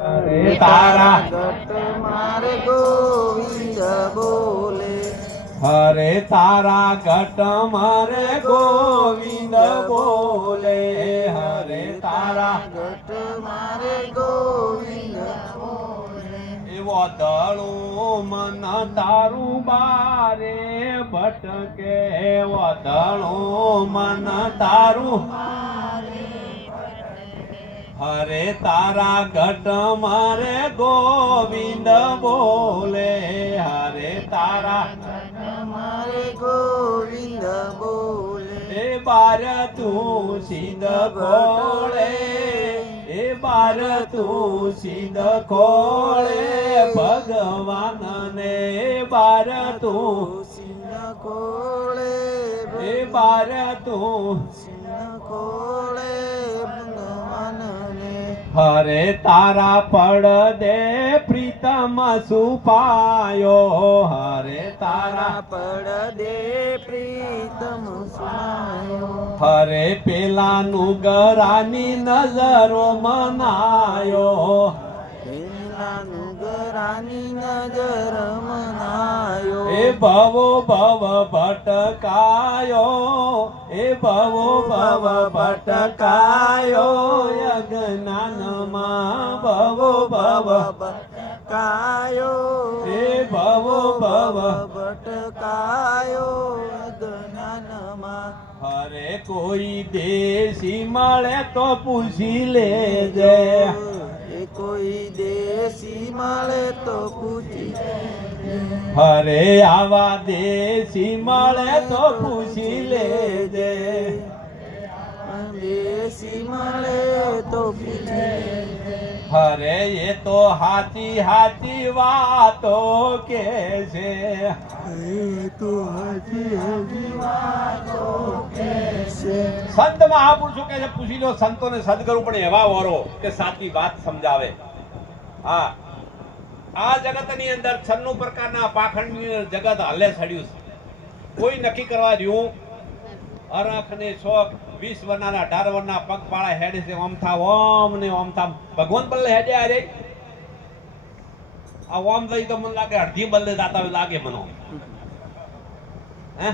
હરે તારા ઘટ મારે ગોવિંદ બોલે, હરે તારા ઘટ મારે ગોવિંદ બોલે, હરે તારા ઘટ મારે ગોવિંદ બોલે. એવો દળું મન તારું બારે ભટકે, એવો દળું મન તારું હરે તારા ઘટ મારે ગોવિંદ બોલે, હરે તારા મારે ગોવિંદ બોલે. એ બાર તું સિદ્ધ ખોળે, એ બાર તું સિદ્ધ ખોળે ભગવાન ને, બાર તું સિંહ કોળે, એ બાર તું સિંહ કોળે ભગવાનને. હરે તારા પડદે પ્રીતમ સુપાયો, હરે તારા પડદે પ્રીતમ સુનાયો, હરે પેલા નુગરાની નજરો મનાયો, પેલા નુગરાની નજર મનાયો. એ ભવો ભવ ભટકાયો, એ ભવો ભવ ભટકાયો, અજ્ઞાનમાં ભવો ભવ ભટકાયો, એ ભવો ભવ ભટકાયો જ્ઞાનમાં. હરે કોઈ દેશી મળે તો પૂછી લેજે, એ કોઈ દેશી મળે તો પૂછી લેજે. હરે આવા દેશી મળે તો પૂછી લેજે, દેશી મળે તો પૂછી લેજે. હરે એ તો હાચી હાચી વાતો કે છે, એ તો હાજી હાજી વાતો કે છે. સંત મહાપુરુષો કે છે પૂછી લો સંતોને સદગુરુ પણ એવા વરો કે સાચી વાત સમજાવે. હા, આ જગતની અંદર 96 પ્રકારના પાખંડની જગત હલે સડ્યું છે. કોઈ નક્કી કરવા રહ્યું અરખ ને શોખ 20 વરના 18 વરના પગપાળા હેડે છે, ઓમ થા ઓમ ને ઓમ થા ભગવાન બલ્લે હેડે અરે આ ઓમ જઈ તો મને લાગે અડધી બલ્લે દાતા લાગે મનો હે